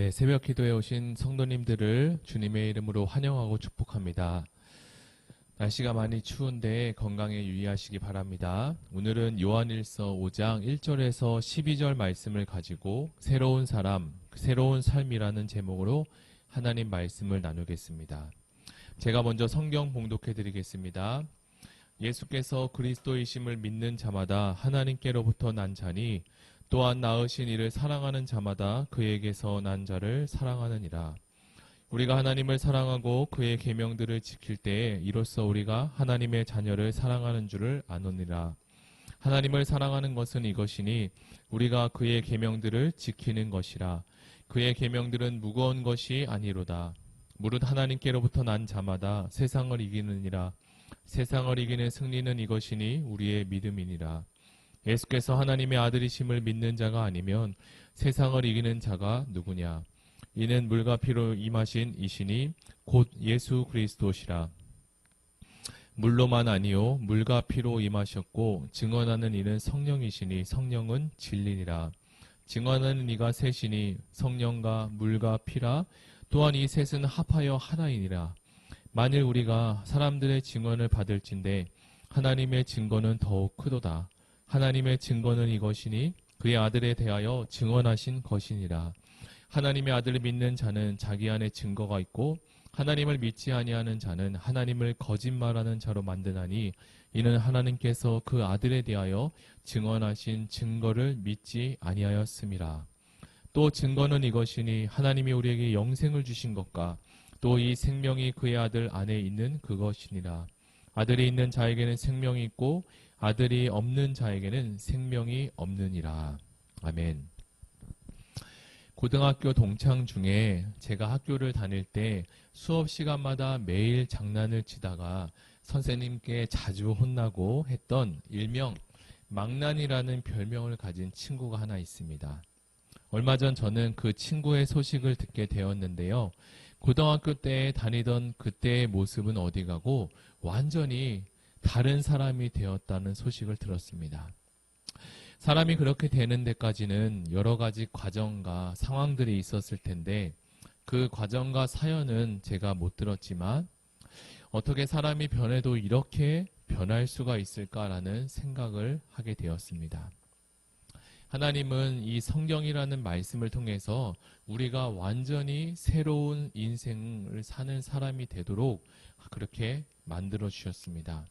네, 새벽 기도에 오신 성도님들을 주님의 이름으로 환영하고 축복합니다. 날씨가 많이 추운데 건강에 유의하시기 바랍니다. 오늘은 요한일서 5장 1절에서 12절 말씀을 가지고 새로운 사람, 새로운 삶이라는 제목으로 하나님 말씀을 나누겠습니다. 제가 먼저 성경 봉독해 드리겠습니다. 예수께서 그리스도이심을 믿는 자마다 하나님께로부터 난 자니 또한 낳으신 이를 사랑하는 자마다 그에게서 난 자를 사랑하느니라. 우리가 하나님을 사랑하고 그의 계명들을 지킬 때에 이로써 우리가 하나님의 자녀를 사랑하는 줄을 아노니라. 하나님을 사랑하는 것은 이것이니 우리가 그의 계명들을 지키는 것이라. 그의 계명들은 무거운 것이 아니로다. 무릇 하나님께로부터 난 자마다 세상을 이기느니라. 세상을 이기는 승리는 이것이니 우리의 믿음이니라. 예수께서 하나님의 아들이심을 믿는 자가 아니면 세상을 이기는 자가 누구냐? 이는 물과 피로 임하신 이시니 곧 예수 그리스도시라. 물로만 아니요 물과 피로 임하셨고 증언하는 이는 성령이시니 성령은 진리니라. 증언하는 이가 셋이니 성령과 물과 피라. 또한 이 셋은 합하여 하나이니라. 만일 우리가 사람들의 증언을 받을진대 하나님의 증거는 더욱 크도다. 하나님의 증거는 이것이니 그의 아들에 대하여 증언하신 것이니라. 하나님의 아들을 믿는 자는 자기 안에 증거가 있고 하나님을 믿지 아니하는 자는 하나님을 거짓말하는 자로 만드나니 이는 하나님께서 그 아들에 대하여 증언하신 증거를 믿지 아니하였음이라. 또 증거는 이것이니 하나님이 우리에게 영생을 주신 것과 또 이 생명이 그의 아들 안에 있는 그것이니라. 아들이 있는 자에게는 생명이 있고 아들이 없는 자에게는 생명이 없느니라. 아멘. 고등학교 동창 중에 제가 학교를 다닐 때 수업 시간마다 매일 장난을 치다가 선생님께 자주 혼나고 했던 일명 망난이라는 별명을 가진 친구가 하나 있습니다. 얼마 전 저는 그 친구의 소식을 듣게 되었는데요. 고등학교 때 다니던 그때의 모습은 어디 가고 완전히 다른 사람이 되었다는 소식을 들었습니다. 사람이 그렇게 되는 데까지는 여러 가지 과정과 상황들이 있었을 텐데 그 과정과 사연은 제가 못 들었지만 어떻게 사람이 변해도 이렇게 변할 수가 있을까라는 생각을 하게 되었습니다. 하나님은 이 성경이라는 말씀을 통해서 우리가 완전히 새로운 인생을 사는 사람이 되도록 그렇게 만들어 주셨습니다.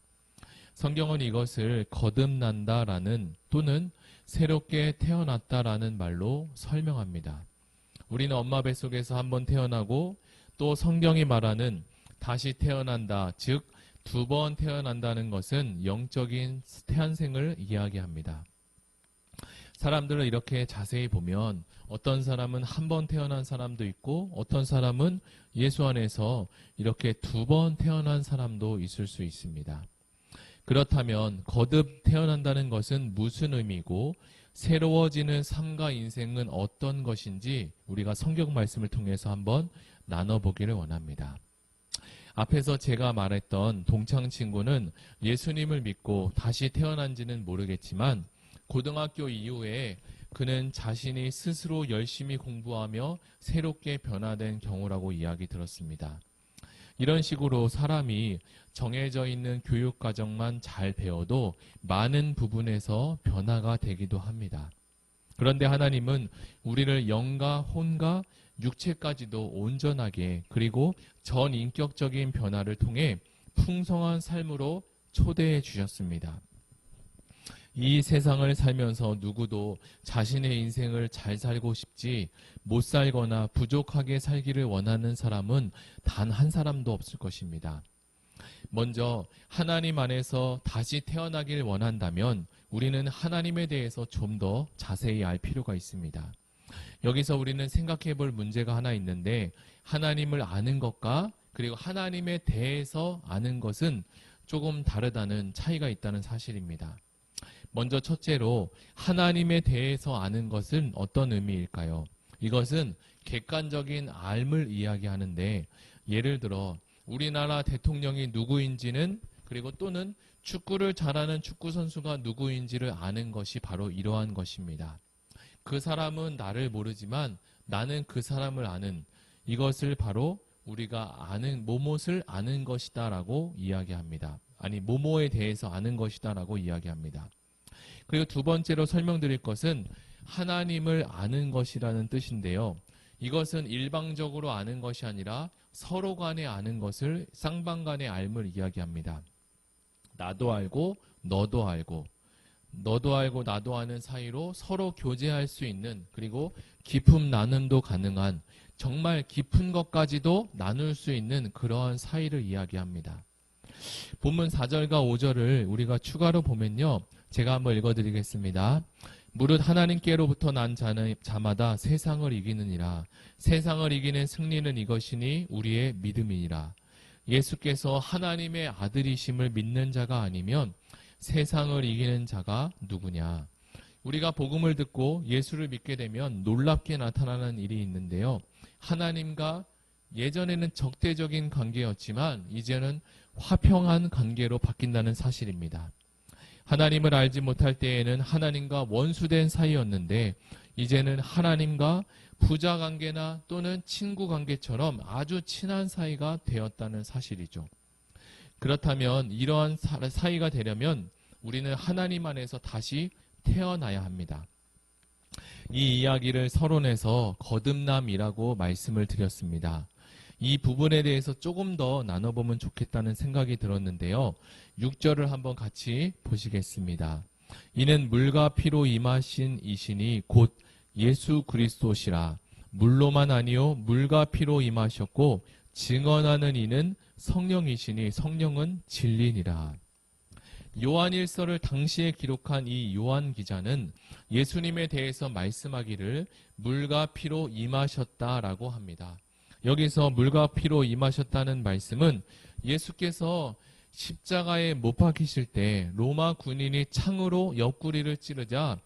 성경은 이것을 거듭난다라는 또는 새롭게 태어났다라는 말로 설명합니다. 우리는 엄마 뱃속에서 한번 태어나고 또 성경이 말하는 다시 태어난다, 즉 두 번 태어난다는 것은 영적인 태안생을 이야기합니다. 사람들을 이렇게 자세히 보면 어떤 사람은 한 번 태어난 사람도 있고 어떤 사람은 예수 안에서 이렇게 두 번 태어난 사람도 있을 수 있습니다. 그렇다면 거듭 태어난다는 것은 무슨 의미고 새로워지는 삶과 인생은 어떤 것인지 우리가 성경 말씀을 통해서 한번 나눠보기를 원합니다. 앞에서 제가 말했던 동창 친구는 예수님을 믿고 다시 태어난지는 모르겠지만 고등학교 이후에 그는 자신이 스스로 열심히 공부하며 새롭게 변화된 경우라고 이야기 들었습니다. 이런 식으로 사람이 정해져 있는 교육과정만 잘 배워도 많은 부분에서 변화가 되기도 합니다. 그런데 하나님은 우리를 영과 혼과 육체까지도 온전하게 그리고 전인격적인 변화를 통해 풍성한 삶으로 초대해 주셨습니다. 이 세상을 살면서 누구도 자신의 인생을 잘 살고 싶지 못 살거나 부족하게 살기를 원하는 사람은 단 한 사람도 없을 것입니다. 먼저 하나님 안에서 다시 태어나길 원한다면 우리는 하나님에 대해서 좀 더 자세히 알 필요가 있습니다. 여기서 우리는 생각해 볼 문제가 하나 있는데 하나님을 아는 것과 그리고 하나님에 대해서 아는 것은 조금 다르다는 차이가 있다는 사실입니다. 먼저 첫째로 하나님에 대해서 아는 것은 어떤 의미일까요? 이것은 객관적인 알을 이야기하는데 예를 들어 우리나라 대통령이 누구인지는 그리고 또는 축구를 잘하는 축구선수가 누구인지를 아는 것이 바로 이러한 것입니다. 그 사람은 나를 모르지만 나는 그 사람을 아는, 이것을 바로 우리가 아는, 뭐뭇을 아는 것이다 라고 이야기합니다. 아니, 뭐뭐에 대해서 아는 것이다 라고 이야기합니다. 그리고 두 번째로 설명드릴 것은 하나님을 아는 것이라는 뜻인데요. 이것은 일방적으로 아는 것이 아니라 서로 간에 아는 것을 쌍방간의 알을 이야기합니다. 나도 알고 너도 알고, 너도 알고 나도 아는 사이로 서로 교제할 수 있는, 그리고 깊음 나눔도 가능한, 정말 깊은 것까지도 나눌 수 있는 그러한 사이를 이야기합니다. 본문 4절과 5절을 우리가 추가로 보면요, 제가 한번 읽어드리겠습니다. 무릇 하나님께로부터 난 자마다 세상을 이기느니라. 세상을 이기는 승리는 이것이니 우리의 믿음이니라. 예수께서 하나님의 아들이심을 믿는 자가 아니면 세상을 이기는 자가 누구냐. 우리가 복음을 듣고 예수를 믿게 되면 놀랍게 나타나는 일이 있는데요. 하나님과 예전에는 적대적인 관계였지만 이제는 화평한 관계로 바뀐다는 사실입니다. 하나님을 알지 못할 때에는 하나님과 원수된 사이였는데 이제는 하나님과 부자 관계나 또는 친구 관계처럼 아주 친한 사이가 되었다는 사실이죠. 그렇다면 이러한 사이가 되려면 우리는 하나님 안에서 다시 태어나야 합니다. 이 이야기를 서론에서 거듭남이라고 말씀을 드렸습니다. 이 부분에 대해서 조금 더 나눠보면 좋겠다는 생각이 들었는데요. 6절을 한번 같이 보시겠습니다. 이는 물과 피로 임하신 이신이 곧 예수 그리스도시라. 물로만 아니요 물과 피로 임하셨고 증언하는 이는 성령이시니 성령은 진리니라. 요한일서를 당시에 기록한 이 요한 기자는 예수님에 대해서 말씀하기를 물과 피로 임하셨다라고 합니다. 여기서 물과 피로 임하셨다는 말씀은 예수께서 십자가에 못 박히실 때 로마 군인이 창으로 옆구리를 찌르자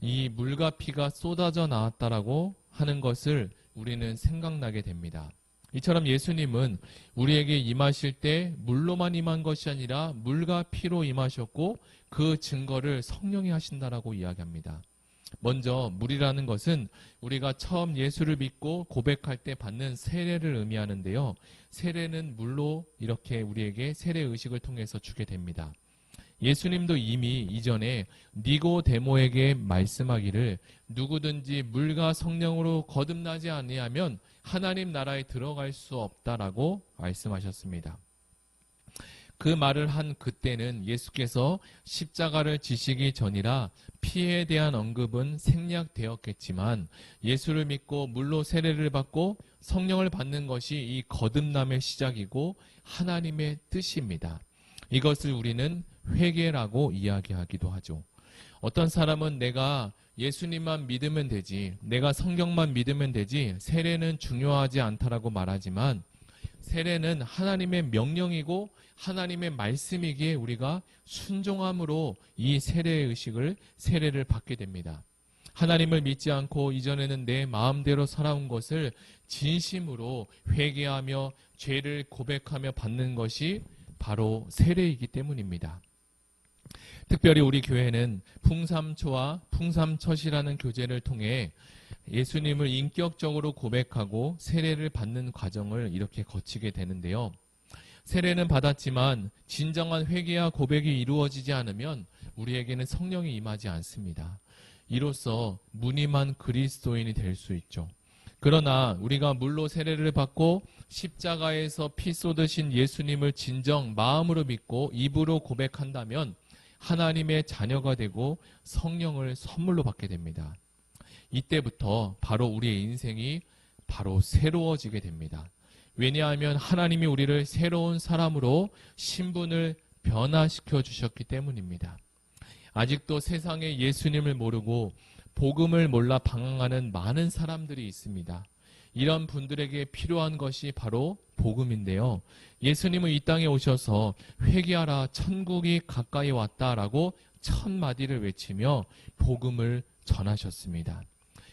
이 물과 피가 쏟아져 나왔다라고 하는 것을 우리는 생각나게 됩니다. 이처럼 예수님은 우리에게 임하실 때 물로만 임한 것이 아니라 물과 피로 임하셨고 그 증거를 성령이 하신다라고 이야기합니다. 먼저 물이라는 것은 우리가 처음 예수를 믿고 고백할 때 받는 세례를 의미하는데요. 세례는 물로 이렇게 우리에게 세례 의식을 통해서 주게 됩니다. 예수님도 이미 이전에 니고데모에게 말씀하기를 누구든지 물과 성령으로 거듭나지 아니하면 하나님 나라에 들어갈 수 없다라고 말씀하셨습니다. 그 말을 한 그때는 예수께서 십자가를 지시기 전이라 피에 대한 언급은 생략되었겠지만 예수를 믿고 물로 세례를 받고 성령을 받는 것이 이 거듭남의 시작이고 하나님의 뜻입니다. 이것을 우리는 회개라고 이야기하기도 하죠. 어떤 사람은 내가 예수님만 믿으면 되지, 내가 성경만 믿으면 되지, 세례는 중요하지 않다라고 말하지만 세례는 하나님의 명령이고 하나님의 말씀이기에 우리가 순종함으로 이 세례를 받게 됩니다. 하나님을 믿지 않고 이전에는 내 마음대로 살아온 것을 진심으로 회개하며 죄를 고백하며 받는 것이 바로 세례이기 때문입니다. 특별히 우리 교회는 풍삼초와 풍삼첫이라는 교제를 통해 예수님을 인격적으로 고백하고 세례를 받는 과정을 이렇게 거치게 되는데요. 세례는 받았지만 진정한 회개와 고백이 이루어지지 않으면 우리에게는 성령이 임하지 않습니다. 이로써 무늬만 그리스도인이 될 수 있죠. 그러나 우리가 물로 세례를 받고 십자가에서 피 쏟으신 예수님을 진정 마음으로 믿고 입으로 고백한다면 하나님의 자녀가 되고 성령을 선물로 받게 됩니다. 이때부터 바로 우리의 인생이 바로 새로워지게 됩니다. 왜냐하면 하나님이 우리를 새로운 사람으로 신분을 변화시켜 주셨기 때문입니다. 아직도 세상에 예수님을 모르고 복음을 몰라 방황하는 많은 사람들이 있습니다. 이런 분들에게 필요한 것이 바로 복음인데요. 예수님은 이 땅에 오셔서 회개하라 천국이 가까이 왔다라고 첫 마디를 외치며 복음을 전하셨습니다.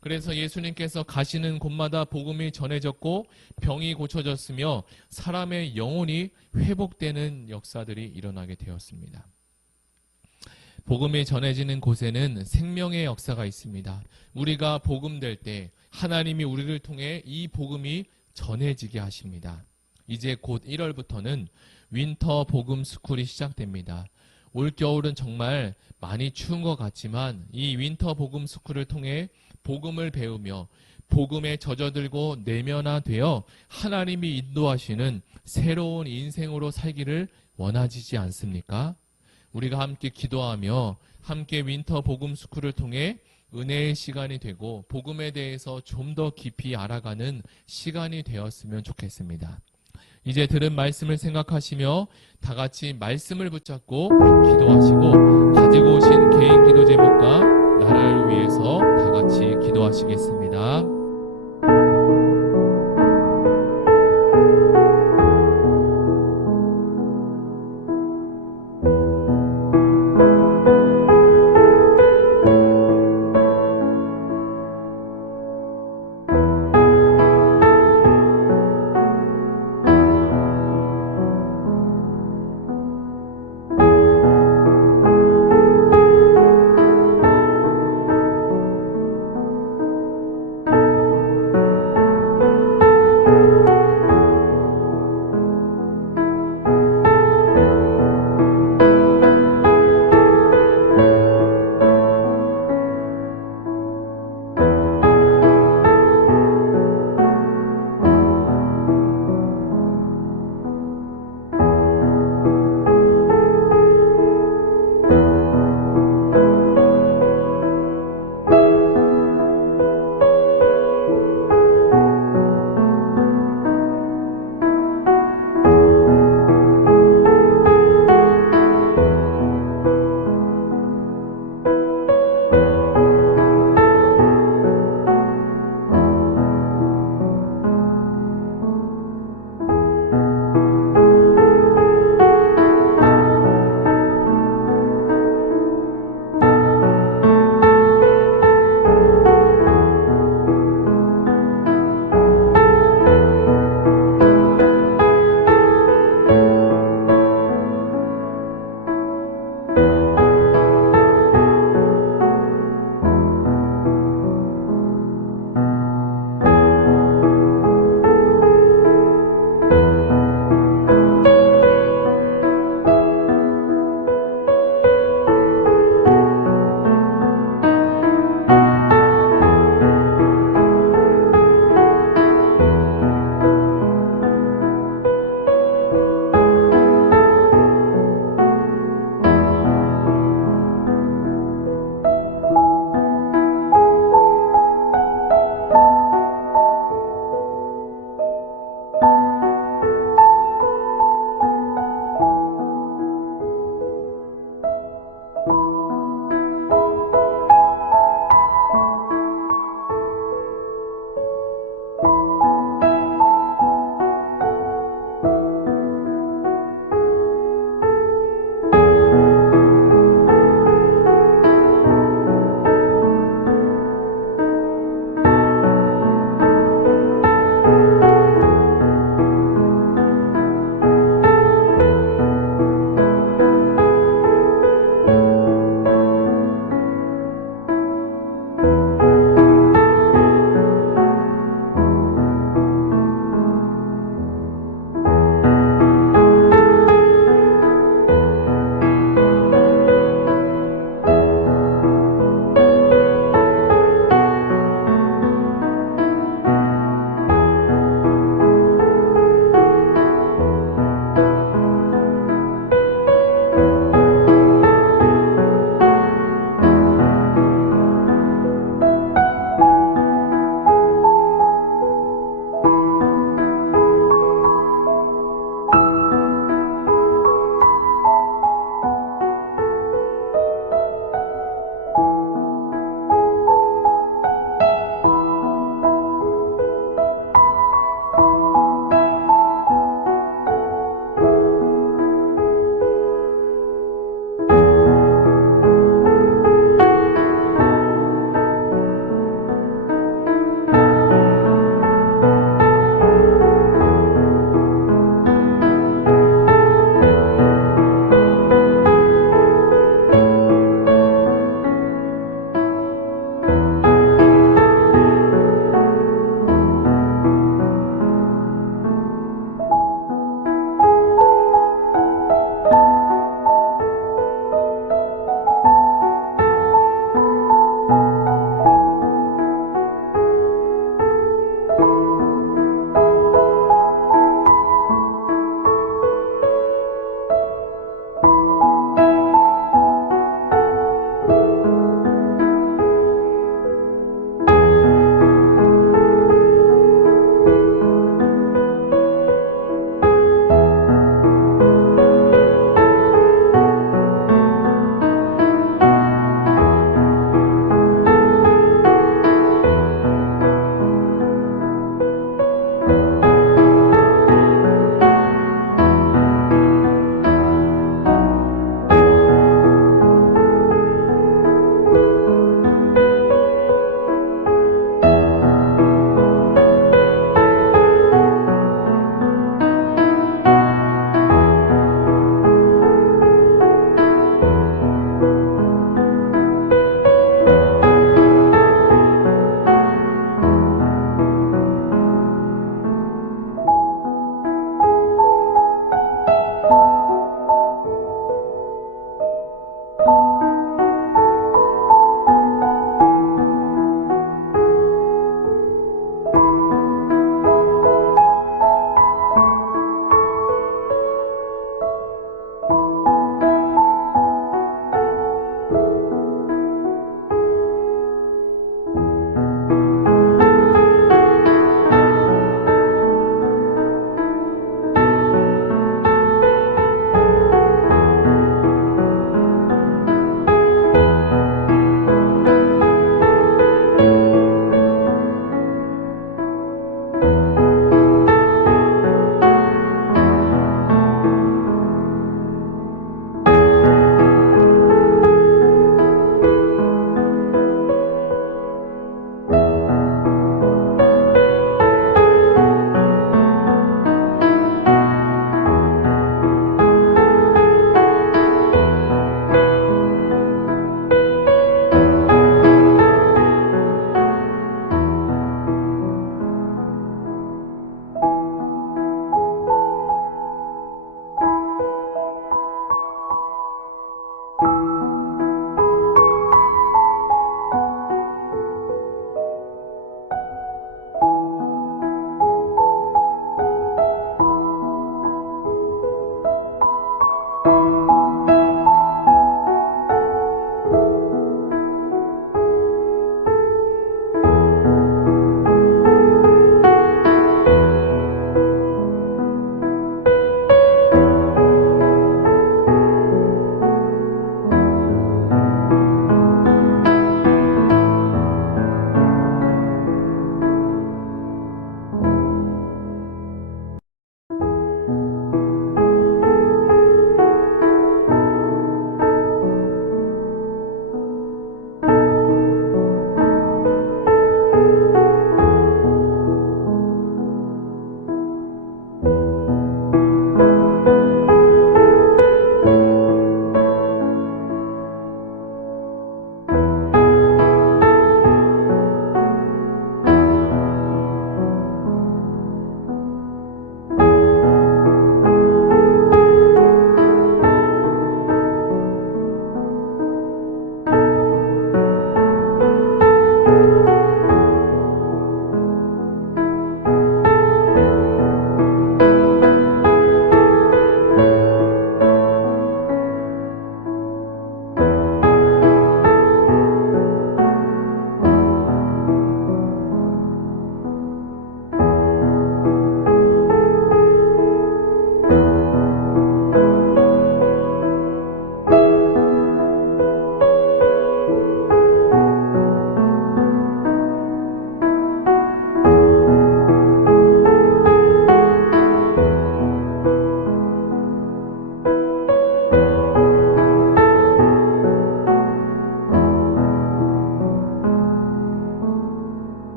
그래서 예수님께서 가시는 곳마다 복음이 전해졌고 병이 고쳐졌으며 사람의 영혼이 회복되는 역사들이 일어나게 되었습니다. 복음이 전해지는 곳에는 생명의 역사가 있습니다. 우리가 복음될 때 하나님이 우리를 통해 이 복음이 전해지게 하십니다. 이제 곧 1월부터는 윈터 복음 스쿨이 시작됩니다. 올겨울은 정말 많이 추운 것 같지만 이 윈터 복음 스쿨을 통해 복음을 배우며 복음에 젖어들고 내면화되어 하나님이 인도하시는 새로운 인생으로 살기를 원하시지 않습니까? 우리가 함께 기도하며 함께 윈터 복음 스쿨을 통해 은혜의 시간이 되고 복음에 대해서 좀 더 깊이 알아가는 시간이 되었으면 좋겠습니다. 이제 들은 말씀을 생각하시며 다 같이 말씀을 붙잡고 기도하시고 가지고 오신 개인 기도 제목과 나라를 위해서 다 같이 기도하시겠습니다.